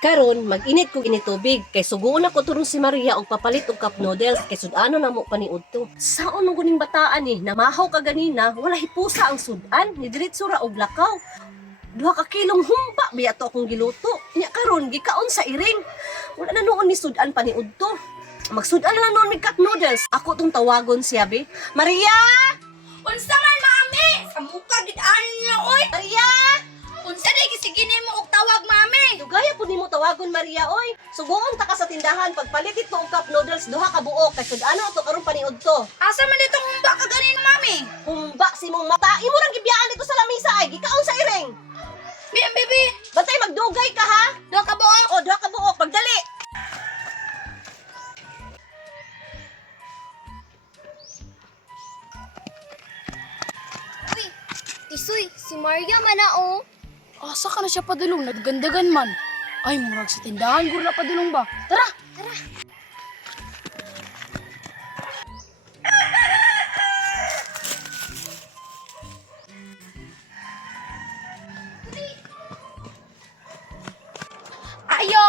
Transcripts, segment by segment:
Karon mag-init ko ini tubig kay suguon ako turong si Maria og papalit og cup noodles kay sudano na mo paniud to. Saon mo guning bataan ni namahaw ka ganina wala hipusa ang sudan ni diretso ra og lakaw. 2 ka kilong humba biya to akong giluto. Nya karon gikaon sa iring. Wala na noon ni sudan paniud to. Magsudan na lang noon mig cup noodles. Ako tong tawagon siya be. Maria! Unsa man mami? Sa muka gid ani niya oy. Maria! Unsa day gisigini mo og tawag mami? Dugaya po nimo tawagon Maria oy. Sugoon ta ka sa tindahan pagpalit ito og cup noodles 2 ka buok kay sudano to karon paniud to. Asa man ditong humba ka ganina mami? Humba si mong mata. Imo lang gibiyaan dito sa lamisa ay gikaon sa iring. Bibi, Bantay magdugay ka ha. do ka buok. O 2 ka buok pagdali. Uy, Tisoy, si Maria man na oh. Asa ka na siya padulong? Naggandagan man. Ay, murag sa tindahan. Gura padulong ba? Tara! Ayo!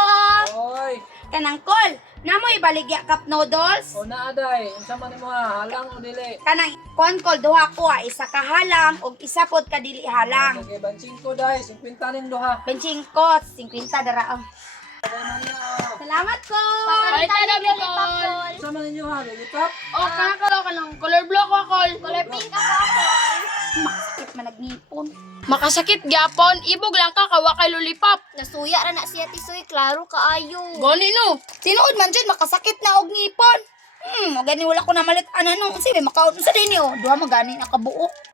Oy, Kanang kol, namoy baligya cup noodles. o na aday, unsa man mo ha, halang o dili. Kanang kol duha ko isa ka halang ug isa pod ka dili halang. Sige, bansing ko day, 50 ning duha. Benching ko 50 dara. Aday man niya. Salamat ko. Palitan na Bicol! Unsa man ninyo ha, lilipap? O, kanakalo ka ng color block o call. Color pink ako ako. Makasakit man nagnipon. Makasakit gyapon. Ibog lang ka kawa kay lollipop. Nasuya ra na siya Tisoy, klaro kaayo. Gani no. Tinuod man dyan, makasakit na og ngipon. O gani wala ko na malit ano. Sige, makaon sa din o. Duha magani na kabuok.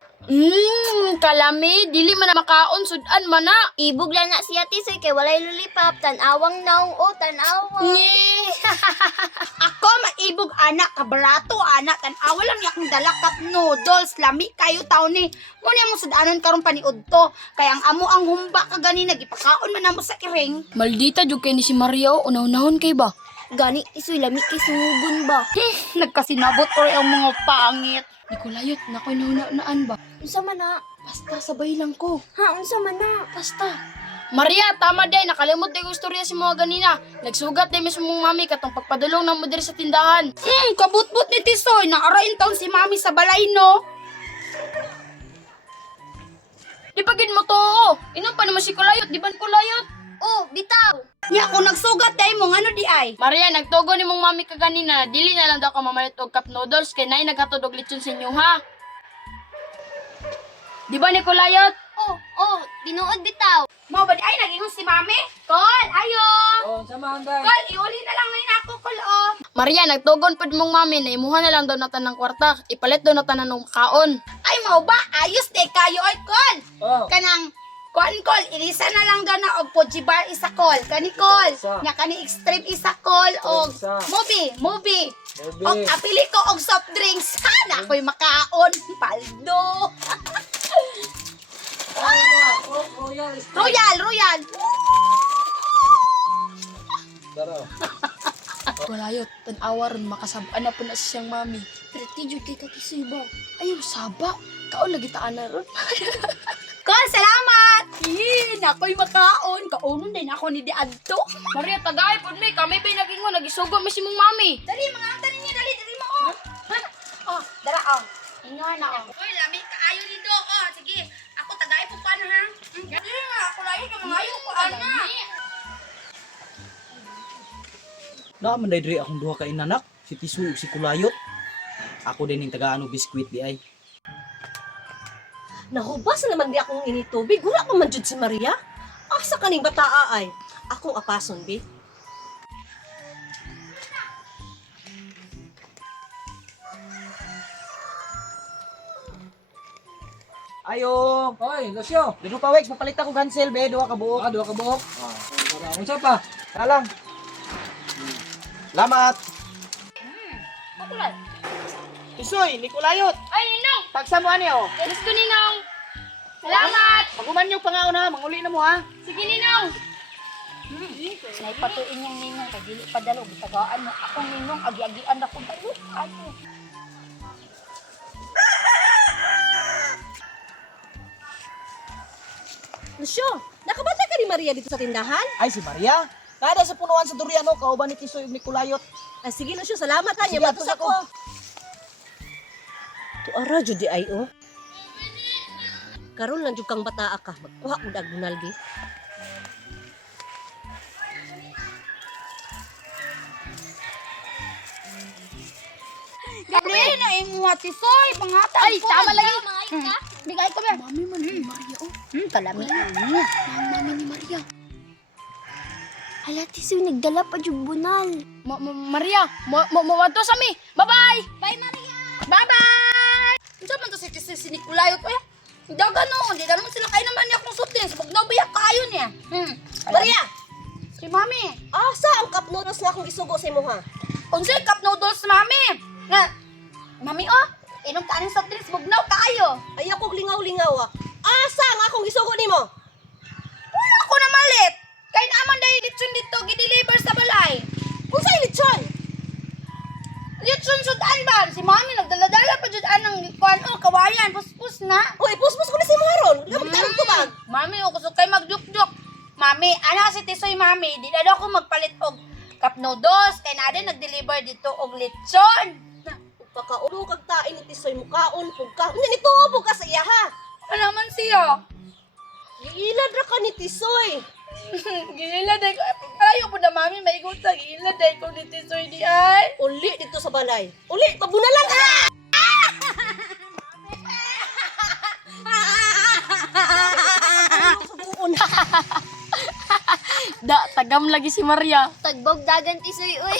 Kalami. Dili man na makaon. Sudan man na. Ibog lang na siya Tisoy kay walay lollipop, tan-awang naong o tan-awang. Nye. Ako maibog anak, kabarato anak. Tanawa lang niya akong dala cup noodles. Lami kayo taon ni. Muna mo sudanon karong paniud to. Kaya ang amo ang humba ka gani, nagipakaon man namo sa iring. Maldita jud kay ni si Mario. Unaw-nahon kay ba? Gani Tisoy, lami kay sugun ba? Nagkasinabot or ang mga pangit. Nikolayot, nakoy naunaan ba? Unsa man na? Basta sabay lang ko. Ha, unsa man na? Basta. Maria, tama day. Nakalimot day gusto riya si mga ganina. Nagsugat day mismo mong mami katong pagpadulong na mo diri sa tindahan. Kabutbut ni Tisoy. Naarain taon si mami sa balay, no? Di pa gid mo to. Inom pa naman si Kulayot. Di ba ni Kulayot? Oh, bitaw. Nya, kung nagsugat day mo, ano di ay? Maria, nagtugo ni mong mami kaganina. Dili na lang daw ka mamalit og cup noodles kay nay naghatod og lechon sa inyo ha. Di ba ni Kulayot? Oh, tinuod bitaw. Mo ba di ay nagingos si mami? Kol, ayo! O, unsa man day? Kol, iuli na lang ngayon ako, Kol, oh. Maria, nagtugon pud mong mami na imuha na lang daw natan ng kwarta. Ipalit daw natan ng kaon. Ay, mo ba? Ayos de kayo, oy, Kol. Oh, Kanang, Kol, ilisa na lang daw na og Poji bar isa, Kol. Kani, Kol. Isa. Nya, kani extreme isa, Kol. Og, Isa. movie. Bebe. Og, apili ko og soft drinks. Ha, ako'y makaon. Paldo. Royal. Royal. Dara. Kulayot, tan-awa ron makasabaan na po na siyang mami. Pero tiyo kay Tisoy ba? Ayaw, saba. Kaon lagi taan na ron. Kol, salamat. Ako'y makaon. Kaunon din ako ni Diadto. Maria, tagay po mi. Kami ba naging nagisugo mi si mong mami. Dali, mga anta ninyo. Dali mo, oh. Oh, dara, oh. Inga na, oh. Uy, lami ka ayo nito, oh. Sige, ako tagay po pa na, ha? Dali nga, ako lagi ka mga ayo po, ana. Naaman day diri akong duha ka inanak, si Tisu ug si Kulayot. Ako din ning taga-ano biskwit di ay. Nahubas na naman di akong ini tubig. Wala pa man jud si Maria. Asa kaning bataa ay? Akong apason bi. Ayo, Oy, Lucio. dito pa weeks mapalit ako gansel be, duha ka buok. Duha ka buhok. Tara, unsa pa? Salang. Salamat. Isoy, ni Kulayot. Ay, Ninong! Tagsa mo ani oh. Gusto Ninong! Salamat! Paguman yung pangaon ha, manguli na mo ha. Sige, Ninong! Nay patuin yung ninong, kay dili pa dalo, bitagaan mo. Akong ninong, agi-agian ako. Dalo, ano? Lucio, nakabantay ka ni Maria dito sa tindahan? Ay si Maria, Nada sa punuan sa durian no, kauban ni Tisoy ug ni Kulayot. Ah, sige Lucio, salamat ha. Sige, Yabatos atos ako. Tuara jud di ay oh. Karon lang jud kang bataa ka. Magkuha ko dag bunalgi. Gabi na imuha Tisoy, panghatag Ay, ko. tama lagi. Bigay ko ba? Mami man ni Maria oh. Kalami ni. Mami ni Maria. Hala, Tisoy, nagdala pa yung bunal. Maria, mawadto sa mi. Bye-bye. Bye Maria. Bye-bye. Unsa man to si Tisoy sinikulayot eh? Daga no, di naman sila kay naman niya akong sutin. Sabog na biyak kayo niya. Maria, Si Mami. asa ang cup noodles nga akong gisugo sa imo ha? Unsay cup noodles, Mami? Nga, Mami, oh, inom ka ng soft drinks, bugnaw kayo. Ay ako lingaw-lingaw ah. Asa nga akong gisugo nimo? Wala ko na malit. Kay naaman dahil litson dito, gideliver sa balay. Unsay lechon? Litson sudan ba? Si Mami nagdala-dala pa dyan anang kuan, oh, kawayan, puspus na. Uy, puspos ko na si mo haron. Gamit ka ng tubag. Mami, o kusog kay magduk-duk. Mami, ana si Tisoy, Mami, di na daw ako magpalit og cup noodles, kay na din nag-deliver dito og litson. Pagkaulo kag tain ni Tisoy mukaon pug ka. Unya ni tubo ka sa iya ha. Ano man siya? Giilad ra ka ni Tisoy. Gilila day ko. Ayaw po na, Mami, may gusta. Gilila day ko ni Tisoy di ay. Uli dito sa balay. Uli, pabunalan ka. Subuon. Da, tagam lagi si Maria. Tagbog dagan, Tisoy, uy.